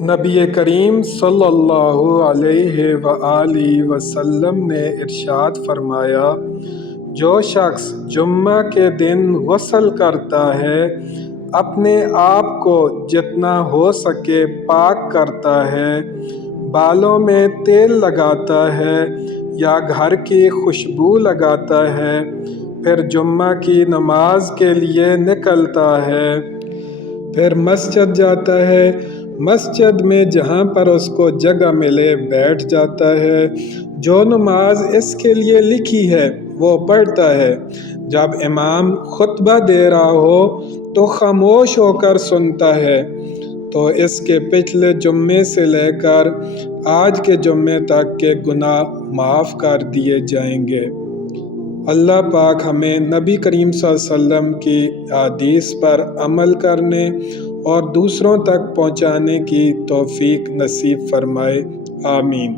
نبی کریم صلی اللہ علیہ وآلہ وسلم نے ارشاد فرمایا، جو شخص جمعہ کے دن غسل کرتا ہے، اپنے آپ کو جتنا ہو سکے پاک کرتا ہے، بالوں میں تیل لگاتا ہے یا گھر کی خوشبو لگاتا ہے، پھر جمعہ کی نماز کے لیے نکلتا ہے، پھر مسجد جاتا ہے، مسجد میں جہاں پر اس کو جگہ ملے بیٹھ جاتا ہے، جو نماز اس کے لیے لکھی ہے وہ پڑھتا ہے، جب امام خطبہ دے رہا ہو تو خاموش ہو کر سنتا ہے، تو اس کے پچھلے جمعے سے لے کر آج کے جمعے تک کے گناہ معاف کر دیے جائیں گے۔ اللہ پاک ہمیں نبی کریم صلی اللہ علیہ وسلم کی احادیث پر عمل کرنے اور دوسروں تک پہنچانے کی توفیق نصیب فرمائے، آمین۔